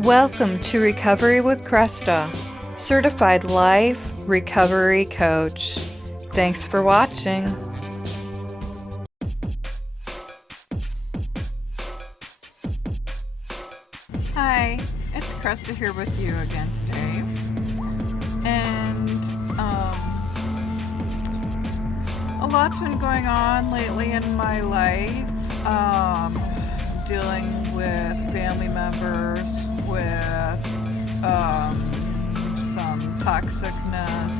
Welcome to Recovery with Kresta, Certified Life Recovery Coach. Thanks for watching. Hi, it's Kresta here with you again today. And a lot's been going on lately in my life. Dealing with family members with some toxicness,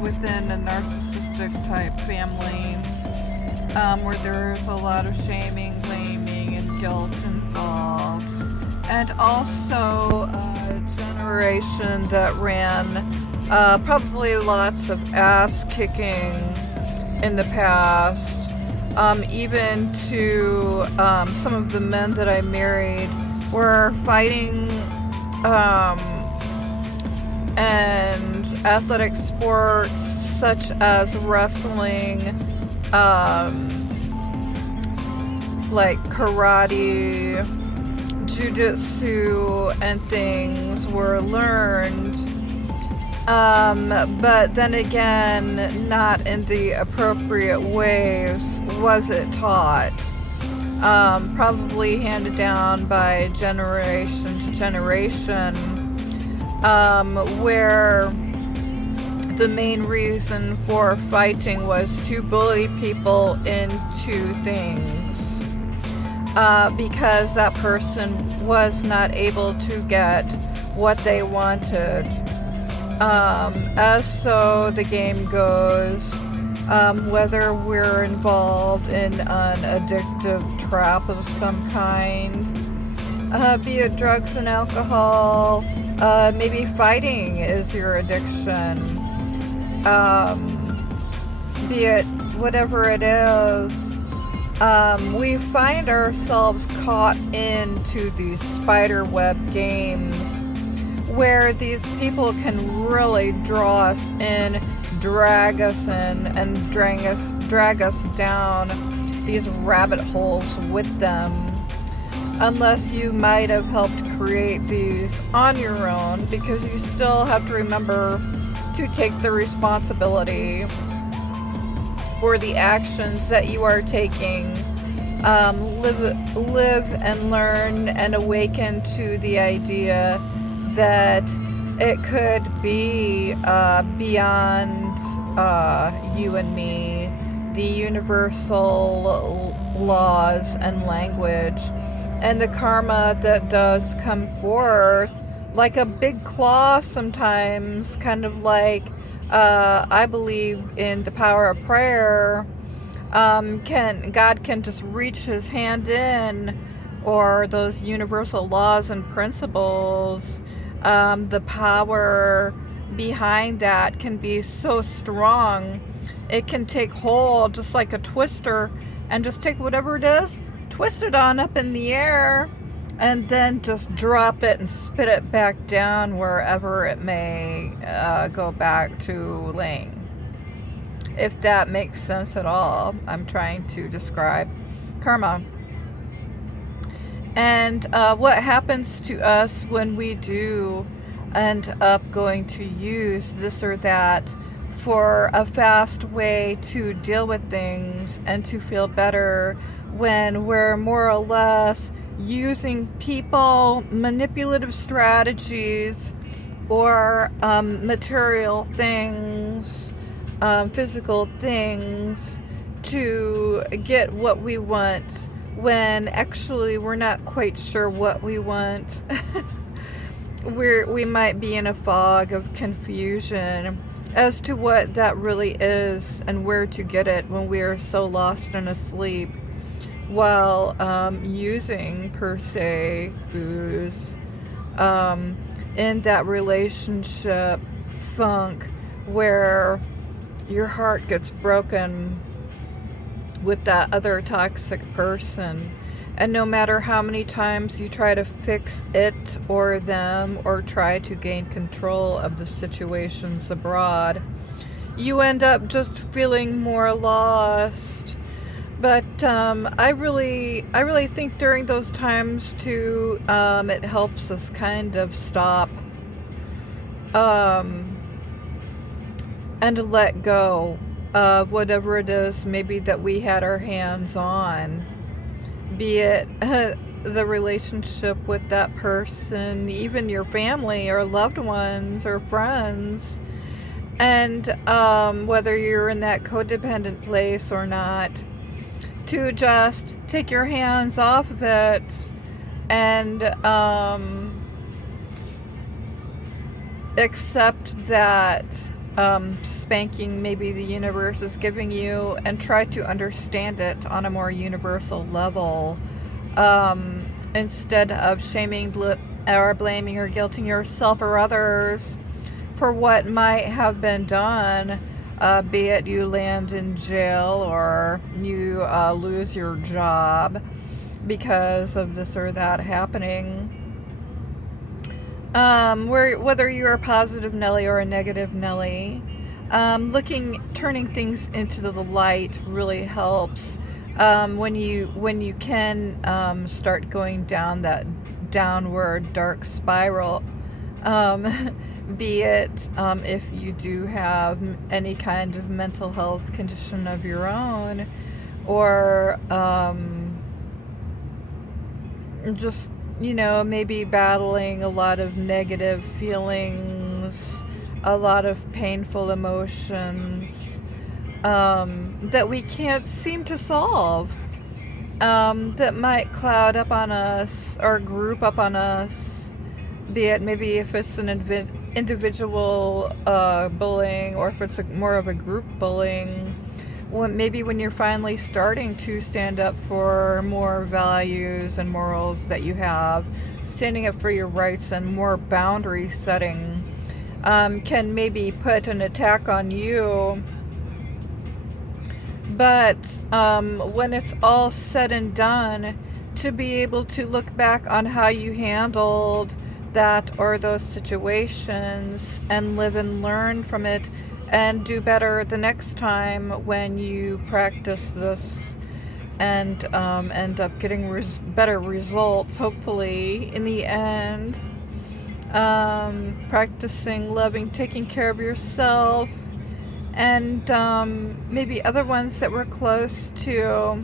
within a narcissistic type family, where there's a lot of shaming, blaming, and guilt involved, and also a generation that ran probably lots of ass kicking in the past. Even to some of the men that I married were fighting and athletic sports such as wrestling, like karate, jiu-jitsu, and things were learned. But then again, not in the appropriate ways was it taught. Probably handed down by generation to generation, where the main reason for fighting was to bully people into things, because that person was not able to get what they wanted. As so the game goes, whether we're involved in an addictive trap of some kind, be it drugs and alcohol, maybe fighting is your addiction, be it whatever it is, we find ourselves caught into these spider web games where these people can really draw us in, drag us in, and drag us down these rabbit holes with them, unless you might have helped create these on your own, because you still have to remember to take the responsibility for the actions that you are taking. Live and learn and awaken to the idea that it could be beyond you and me, the universal laws and language, and the karma that does come forth like a big claw sometimes, kind of like I believe in the power of prayer. God can just reach his hand in, or those universal laws and principles. The power behind that can be so strong. It can take hold just like a twister and just take whatever it is, twist it on up in the air, and then just drop it and spit it back down wherever it may go back to laying. If that makes sense at all, I'm trying to describe karma. And what happens to us when we do end up going to use this or that for a fast way to deal with things and to feel better, when we're more or less using people, manipulative strategies, or material things, physical things to get what we want, when actually we're not quite sure what we want. We might be in a fog of confusion as to what that really is and where to get it, when we are so lost and asleep while using, per se, booze, in that relationship funk where your heart gets broken with that other toxic person, and no matter how many times you try to fix it or them, or try to gain control of the situations abroad, you end up just feeling more lost. But I really think during those times too, it helps us kind of stop um, and to let go of whatever it is maybe that we had our hands on, be it the relationship with that person, even your family or loved ones or friends, and whether you're in that codependent place or not, to just take your hands off of it and accept that spanking maybe the universe is giving you, and try to understand it on a more universal level, instead of shaming or blaming or guilting yourself or others for what might have been done, be it you land in jail or you lose your job because of this or that happening. Whether you're a positive Nelly or a negative Nelly, turning things into the light really helps. When you can start going down that downward dark spiral, be it if you do have any kind of mental health condition of your own, or just maybe battling a lot of negative feelings, a lot of painful emotions that we can't seem to solve, that might cloud up on us or group up on us, be it maybe if it's an individual bullying, or if it's more of a group bullying. Maybe when you're finally starting to stand up for more values and morals that you have, standing up for your rights and more boundary setting, can maybe put an attack on you. But when it's all said and done, to be able to look back on how you handled that or those situations and live and learn from it, and do better the next time when you practice this, and end up getting better results, hopefully, in the end. Practicing loving, taking care of yourself, and maybe other ones that we're close to,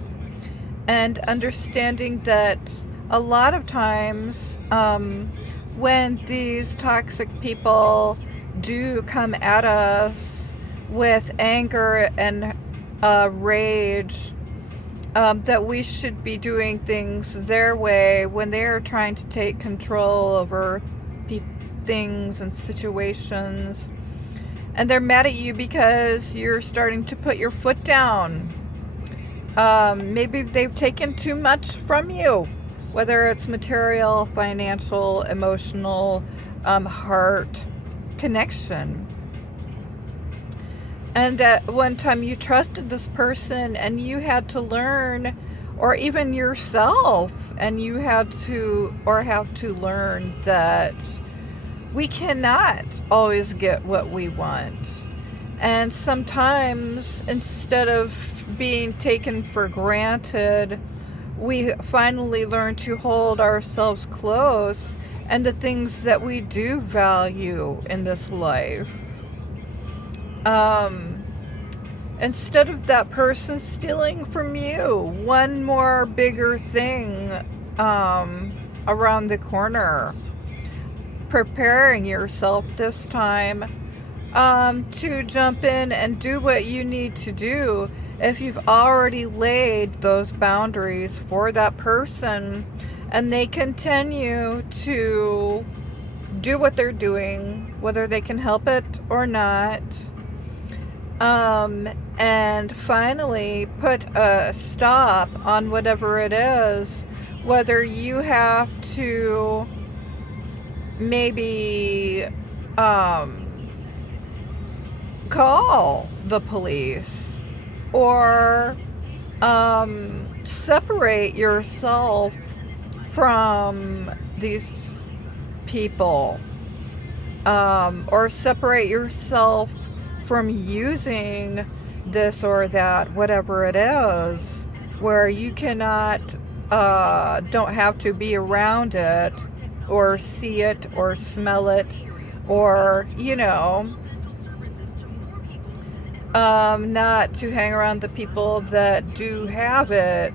and understanding that a lot of times when these toxic people do come at us with anger and rage, that we should be doing things their way when they're trying to take control over things and situations, and they're mad at you because you're starting to put your foot down. Maybe they've taken too much from you, whether it's material, financial, emotional, heart connection. And at one time you trusted this person, and you had to learn, or even yourself, and you had to, or have to learn that we cannot always get what we want. And sometimes, instead of being taken for granted, we finally learn to hold ourselves close and the things that we do value in this life. Instead of that person stealing from you, one more bigger thing around the corner. Preparing yourself this time to jump in and do what you need to do if you've already laid those boundaries for that person, and they continue to do what they're doing, whether they can help it or not. And finally put a stop on whatever it is, whether you have to maybe call the police, or separate yourself from these people, or separate yourself from using this or that, whatever it is, where you cannot, don't have to be around it or see it or smell it, or, not to hang around the people that do have it.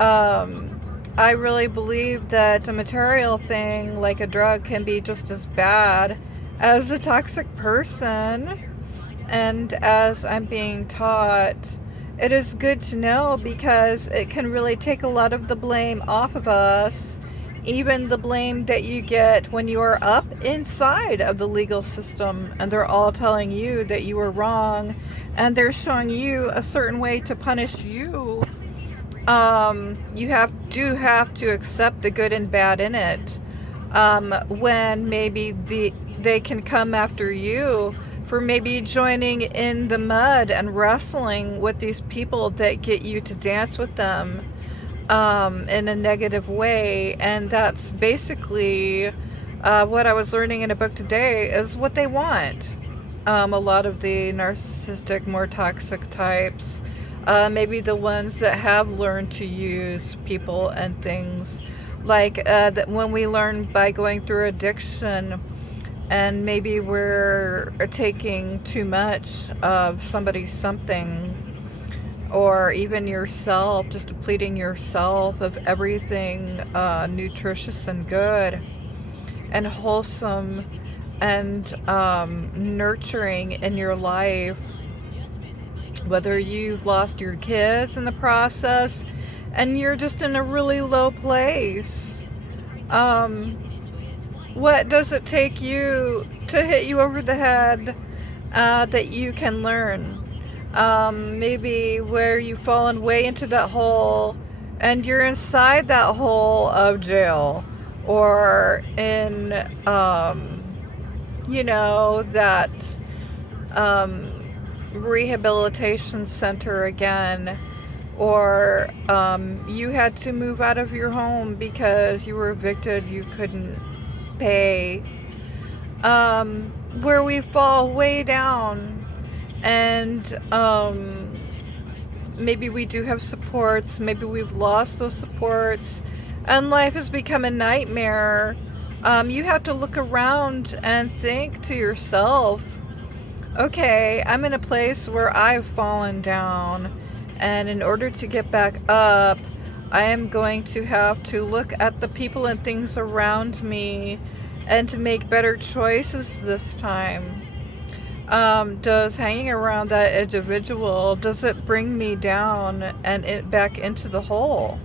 I really believe that a material thing like a drug can be just as bad as a toxic person. And as I'm being taught, it is good to know, because it can really take a lot of the blame off of us. Even the blame that you get when you are up inside of the legal system and they're all telling you that you were wrong and they're showing you a certain way to punish you. You do have to accept the good and bad in it. When maybe they can come after you for maybe joining in the mud and wrestling with these people that get you to dance with them in a negative way. And that's basically what I was learning in a book today is what they want. A lot of the narcissistic, more toxic types, maybe the ones that have learned to use people and things, like that when we learn by going through addiction, and maybe we're taking too much of somebody's something, or even yourself, just depleting yourself of everything nutritious and good and wholesome and nurturing in your life. Whether you've lost your kids in the process and you're just in a really low place, what does it take you to hit you over the head that you can learn? Maybe where you've fallen way into that hole and you're inside that hole of jail, or in, that rehabilitation center again, or you had to move out of your home because you were evicted, you couldn't pay, where we fall way down. And maybe we do have supports, maybe we've lost those supports, and life has become a nightmare. You have to look around and think to yourself, okay, I'm in a place where I've fallen down, and in order to get back up, I am going to have to look at the people and things around me and to make better choices this time. Does hanging around that individual, does it bring me down and back into the hole?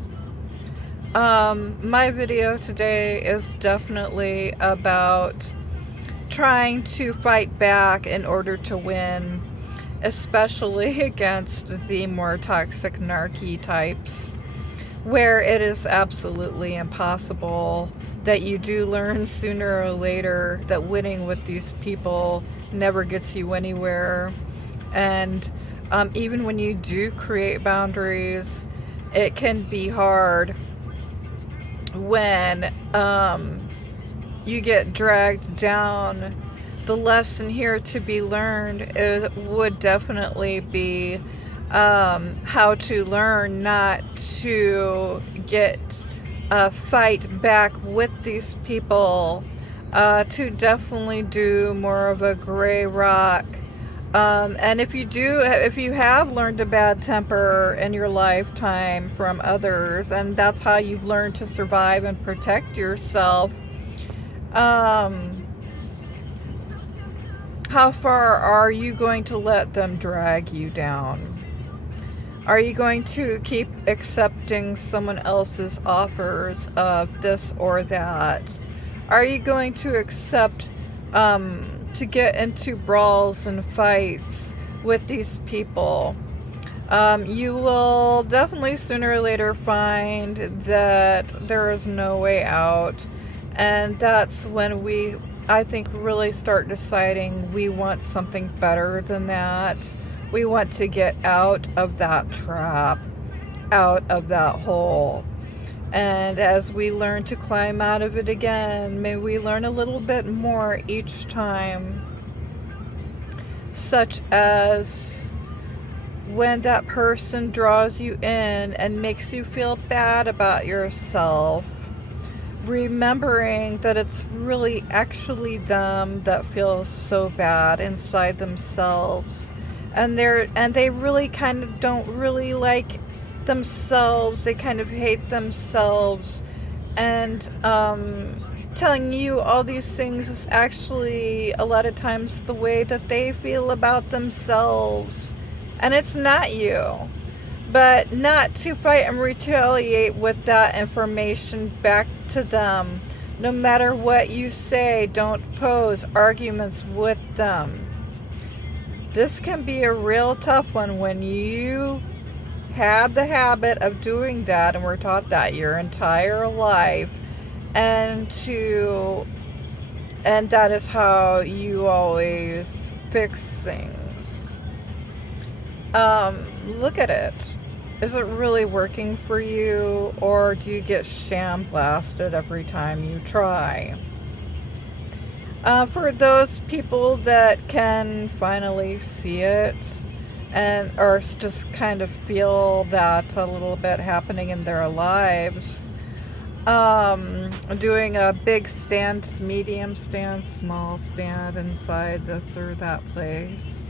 My video today is definitely about trying to fight back in order to win, especially against the more toxic narky types, where it is absolutely impossible, that you do learn sooner or later that winning with these people never gets you anywhere. And even when you do create boundaries, it can be hard when you get dragged down. The lesson here to be learned would definitely be how to learn not to fight back with these people, to definitely do more of a gray rock. And if you have learned a bad temper in your lifetime from others, and that's how you've learned to survive and protect yourself, how far are you going to let them drag you down? Are you going to keep accepting someone else's offers of this or that? Are you going to accept to get into brawls and fights with these people? You will definitely sooner or later find that there is no way out. And that's when I think, really start deciding we want something better than that. We want to get out of that trap, out of that hole. And as we learn to climb out of it again, may we learn a little bit more each time, such as when that person draws you in and makes you feel bad about yourself, remembering that it's really actually them that feels so bad inside themselves, and they really kind of don't really like themselves. They kind of hate themselves, and telling you all these things is actually a lot of times the way that they feel about themselves, and it's not you. But not to fight and retaliate with that information back to them. No matter what you say, don't pose arguments with them. This can be a real tough one when you have the habit of doing that, and we're taught that your entire life, and that is how you always fix things. Look at it. Is it really working for you, or do you get sham blasted every time you try? For those people that can finally see it, and or just kind of feel that a little bit happening in their lives, doing a big stand, medium stand, small stand inside this or that place.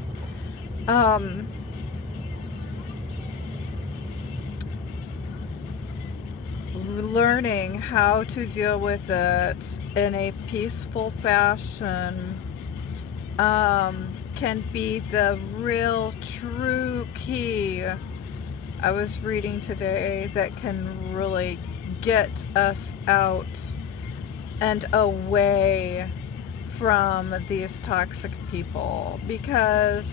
Learning how to deal with it in a peaceful fashion can be the real true key. I was reading today that can really get us out and away from these toxic people, because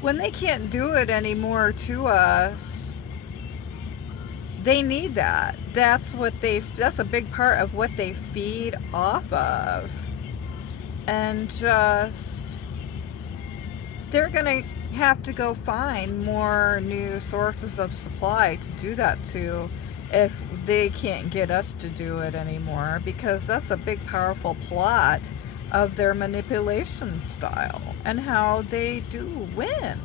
when they can't do it anymore to us, they need that. That's a big part of what they feed off of. And just, they're going to have to go find more new sources of supply to do that to, if they can't get us to do it anymore, because that's a big powerful plot of their manipulation style and how they do win.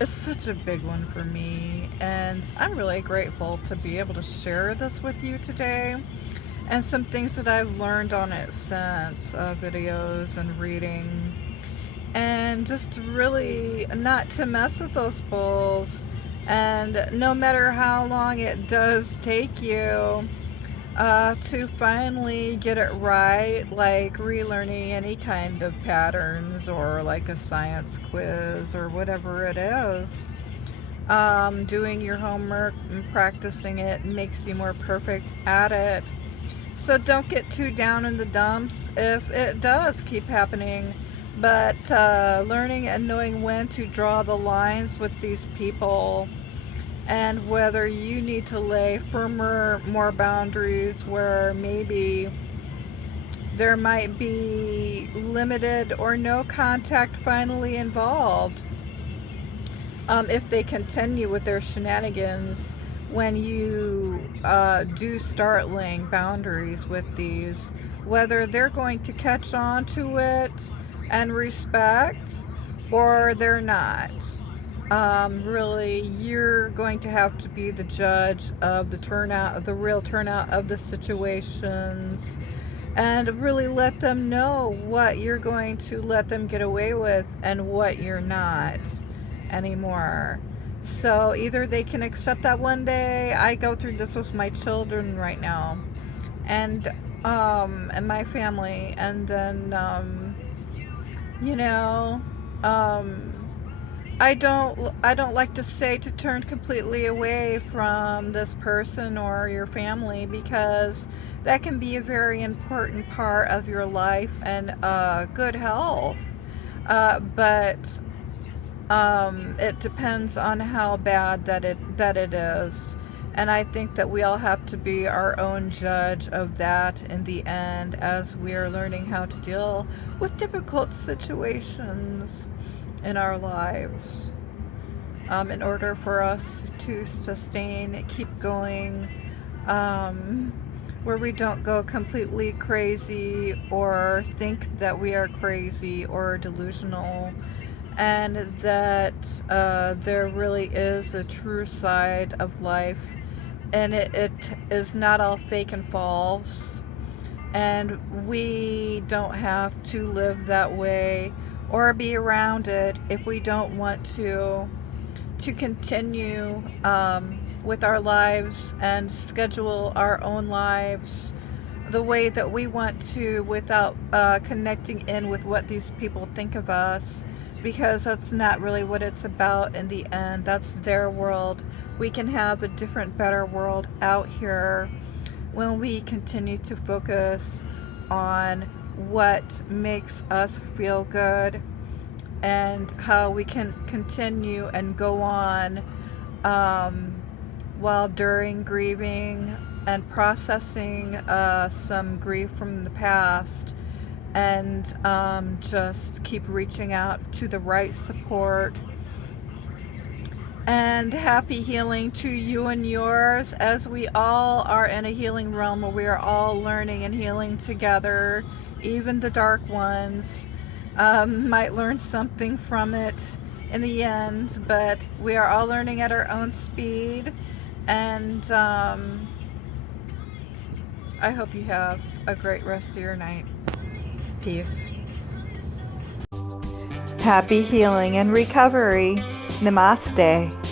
It's such a big one for me, and I'm really grateful to be able to share this with you today, and some things that I've learned on it since, videos and reading, and just really not to mess with those bulls. And no matter how long it does take you to finally get it right, like relearning any kind of patterns or like a science quiz or whatever it is, doing your homework and practicing it makes you more perfect at it. So don't get too down in the dumps if it does keep happening, but learning and knowing when to draw the lines with these people, and whether you need to lay firmer, more boundaries where maybe there might be limited or no contact finally involved, if they continue with their shenanigans when you do start laying boundaries with these, whether they're going to catch on to it and respect or they're not. Really, you're going to have to be the judge of the turnout, of the real turnout of the situations, and really let them know what you're going to let them get away with and what you're not anymore. So either they can accept that one day. I go through this with my children right now, and my family, and then you know, I don't like to say to turn completely away from this person or your family, because that can be a very important part of your life and good health. But it depends on how bad that it is. And I think that we all have to be our own judge of that in the end, as we are learning how to deal with difficult situations in our lives, in order for us to sustain, keep going, where we don't go completely crazy or think that we are crazy or delusional, and that there really is a true side of life, and it is not all fake and false, and we don't have to live that way or be around it if we don't want to continue with our lives and schedule our own lives the way that we want to without connecting in with what these people think of us, because that's not really what it's about in the end. That's their world. We can have a different, better world out here when we continue to focus on what makes us feel good and how we can continue and go on while during grieving and processing some grief from the past, and just keep reaching out to the right support. And happy healing to you and yours, as we all are in a healing realm where we are all learning and healing together. Even the dark ones might learn something from it in the end, but we are all learning at our own speed. And I hope you have a great rest of your night. Peace. Happy healing and recovery. Namaste.